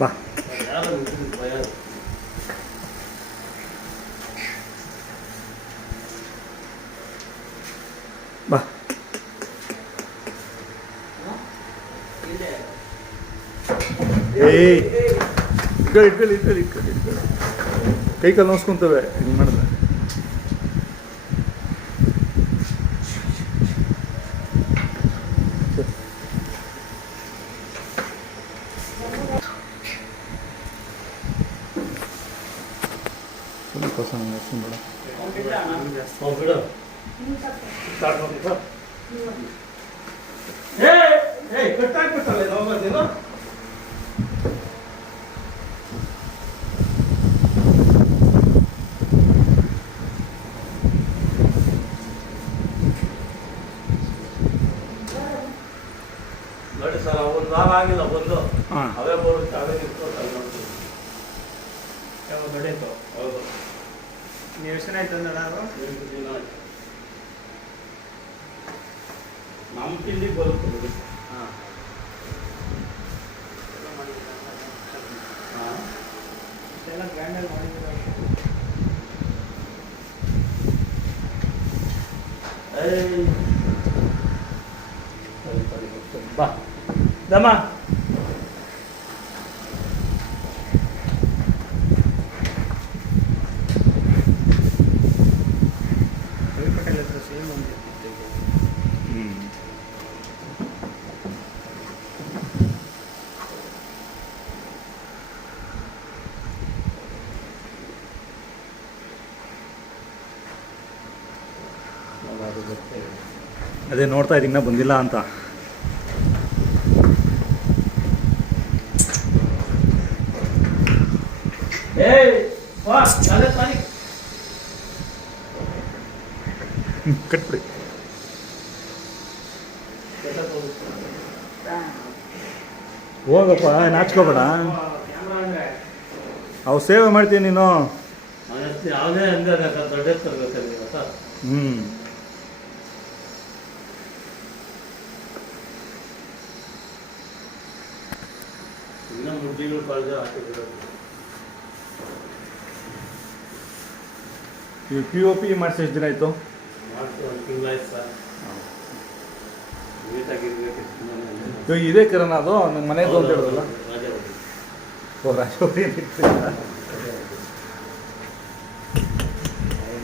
ಬಾ. ಬಾ. ಏಯ್ ಇಟ್ಕೊಳ್ಳಿ ಕೈ ಕಾಲು ನೋಸ್ಕೊಂತವೆ ಹಿಂಗೆ ಮಾಡಿದ್ರೆ. ನೋಡಿ ಸರ್, ಒಂದು ವಾರ ಆಗಿಲ್ಲ ಬಂದು ಅವೇ ಬರುತ್ತೆ, ಅವೇ ನಿಂತ್ಕೊಳ್ತಾರೆ ನೋಡ್ತೀವಿ. ಯಾವಾಗ ದೊಡ್ಡಾಯ್ತು? ಹೌದು, ನೀವು ಎಷ್ಟು ದಿನ ಆಯ್ತು ಅಂದ್ರೆ ನಾವು 8 ದಿನ ಆಯ್ತು. ನಮ್ಮ ತಿಂಡಿಗೆ ಬರುತ್ತೆ ಬಿಡಿ. ಹಾಂ ಹಾಂ, ಎಲ್ಲ ಗ್ರ್ಯಾಂಡಾಗಿ ಮಾಡಿದ್ದೀರ. ಬಾ ದಮ್ಮ. ಹೋಟೆಲ್ ಹತ್ರ ಸೇಮ್ ಒಂದು ಇರ್ತಿತ್ತು ಈಗ. ಅದೇ ನೋಡ್ತಾ ಇದ್ದೀನಿ, ಇನ್ನೂ ಬಂದಿಲ್ಲ ಅಂತ. ಕಟ್ಬಿಡಿ. ಹೋಗಪ್ಪ, ನಾಚ್ಕೋಬೇಡ. ಅವು ಸೇವೆ ಮಾಡ್ತೀನಿ ನೀನು. ಯಾವುದೇ ಅಂದ್ರೆ ದೊಡ್ಡ ತರಬೇಕಲ್ಲಿ ಇವತ್ತು. ಇನ್ನೂ ಮುಡ್ಡಿಗಳು ಕಳೆದು ಹಾಕಿಬಿಡೋದು. ನೀವು POP ಮಾಡಿಸಿ ಎಷ್ಟು ದಿನ ಆಯಿತು? ಮಾಡ್ತೀವಿ, 1 ತಿಂಗಳಾಯ್ತು ಸರ್. ನೀಟಾಗಿರ್ಬೇಕು. ಇವಾಗ ಇದೇ ಕಿರಣ ಅದು ನಿಮ್ಮ ಮನೆಯದು ಅಂತ ಹೇಳಿದ್ರಲ್ಲ? ರಾಜಾವತಿ. ಓ, ರಾಜವತಿ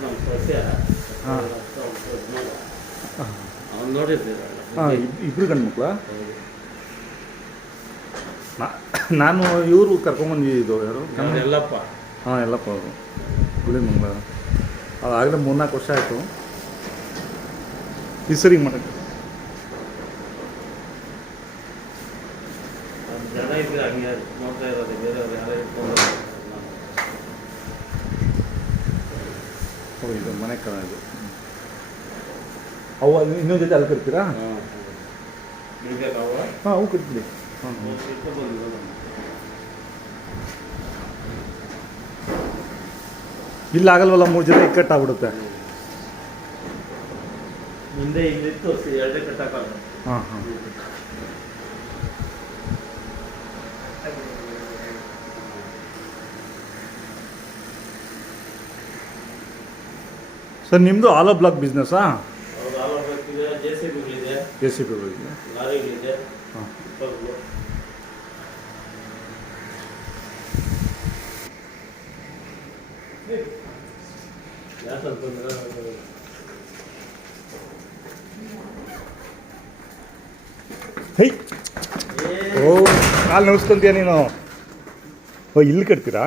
ನಮ್ಮ ಸಸ್ಯ ಅವ್ನು ನೋಡಿದ್ದೀರ? ಹಾಂ, ಇಬ್ಬರು ಗಂಡು ಮಕ್ಕಳ. ನಾನು ಇವರು ಕರ್ಕೊಂಬಂದಿದ್ದು ಯಾರು? ಎಲ್ಲಪ್ಪ. ಹಾಂ, ಎಲ್ಲಪ್ಪ ಅವರು ಗುಳಿಮಂಗ್ಲ. ಅದು ಆಗಲೇ 3-4 ವರ್ಷ ಆಯಿತು. ಈ ಸರಿ ಮಾಡೋಕ್ಕೆ ಜನ ಇದ್ರೆ ಹಂಗೆ ನೋಡ್ತಾ ಇರೋದು, ಬೇರೆಯವ್ರು ಯಾರೇ ಇಟ್ಕೊಂಡು. ಓ, ಇದು ಮನೆ ಕಣ ಇದು. ಅವು ಇನ್ನೊಂದು ಜೊತೆ ಅಲ್ಲಿ ಕರ್ತೀರಾ? ಹಾಂ, ಅವು ಕಟ್ಬಿಡಿ. ಹಾಂ, ಇಲ್ಲ ಆಗಲ್ವಲ್ಲ, 3 ಜೊತೆ ಇಕ್ಕಟ್ಟಾಗ್ಬಿಡುತ್ತೆ. ಮುಂದೆ ಇಲ್ಲಿತ್ತು, 2 ಕಟ್ಟಕ್ಕಾಗಲ್ಲ. ಹಾಂ ಹಾಂ. ಸರ್, ನಿಮ್ಮದು ಆಲೋ ಬ್ಲಾಕ್ ಬಿಸ್ನೆಸ್ಸಾ? ಹೌದು, ಆಲೋಬೇಕಿದೆ, JCBಗಳಿದೆ, JCBಗಳಿದೆ, ಲಾರಿಗಳಿದೆ. ಹಾಂ. ಹೈ, ಓ, ಕಾಲು ನೋಡ್ಸ್ಕೊಂತೀಯ ನೀನು? ಓ, ಇಲ್ಲಿ ಕಟ್ತೀರಾ?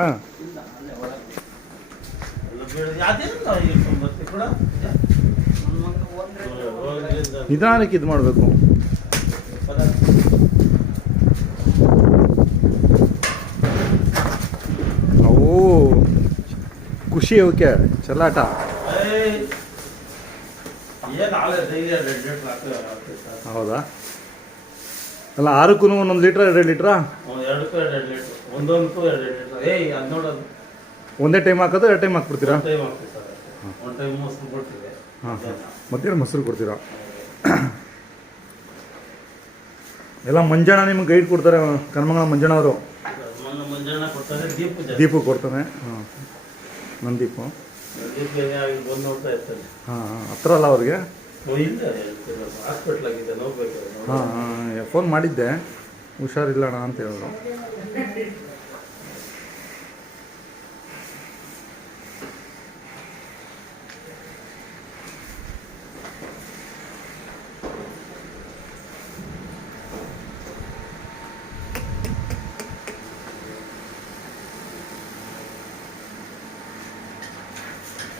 ನಿಧಾನಕ್ಕೆ ಇದು ಮಾಡಬೇಕು. ಅವು ಖುಷಿ, ಅವಕ್ಕೆ ಚಲಾಟ. ಹೌದಾ? ಅಲ್ಲ, 6ಕ್ಕೂ 1 ಲೀಟ್ರ್ 2 ಲೀಟ್ರಾ? 2ಕ್ಕೂ 2 ಲೀಟ್ರ್, ಒಂದೊಂದಕ್ಕೂ 2 ಲೀಟ್ರ್. ಅದು ನೋಡೋದು ಒಂದೇ ಟೈಮ್ ಹಾಕೋದು, 2 ಟೈಮ್ ಹಾಕ್ಬಿಡ್ತೀರಾ? ಟೈಮ್ ಹಾಕ್ತೀವಿ ಸರ್. ಒಂದು ಟೈಮ್ ಮೊಸರು ಕೊಡ್ತೀವಿ. ಹಾಂ ಹಾಂ, ಮತ್ತೇನು ಮೊಸರು ಕೊಡ್ತೀರಾ? ಎಲ್ಲ ಮಂಜಣ್ಣ ನಿಮ್ಗೆ ಗೈಡ್ ಕೊಡ್ತಾರೆ, ಕರ್ಮಂಗಲ ಮಂಜಣ್ಣ ಅವರು. ಕೊಡ್ತಾರೆ. ದೀಪು ಕೊಡ್ತಾನೆ. ಹಾಂ, ನನ್ನ ದೀಪು. ಬಂದು ನೋಡ್ತಾ ಇರ್ತಾನೆ. ಹಾಂ ಹಾಂ, ಹತ್ರ ಅಲ್ಲ ಅವ್ರಿಗೆ. ಇಲ್ಲ ಹಾಸ್ಪಿಟ್ಲ್ ಆಗಿದೆ, ನೋಡ್ಬೇಕು. ಹಾಂ ಹಾಂ, ಫೋನ್ ಮಾಡಿದ್ದೆ, ಹುಷಾರಿಲ್ಲ ಅಣ್ಣ ಅಂತ ಹೇಳಿದ್ರು.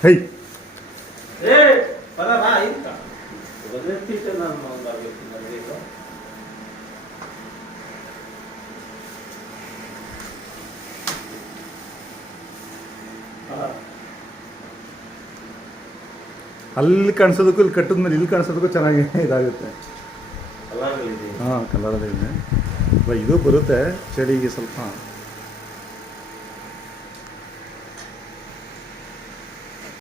ಹೈ ಏ ಬರ ಬಾ ಇಂತ ಬದಲಿಸ್ತಿದ್ದೆ ನಾನು ಒಂದಾಗಬೇಕು ನನಗೀಗ. ಅಲ್ಲಿ ಕಾಣಿಸೋದಕ್ಕೂ ಇಲ್ಲಿ ಕಟ್ಟಿದ್ಮೇಲೆ ಇಲ್ಲಿ ಕಾಣಿಸೋದಕ್ಕೂ ಚೆನ್ನಾಗಿ ಇದಾಗುತ್ತೆ. ಕಲರ್ಗಳಿದೆ. ಹಾಂ, ಕಲರಲ್ಲಿದೆ. ಇದು ಬರುತ್ತೆ ಚಳಿಗೆ ಸ್ವಲ್ಪ.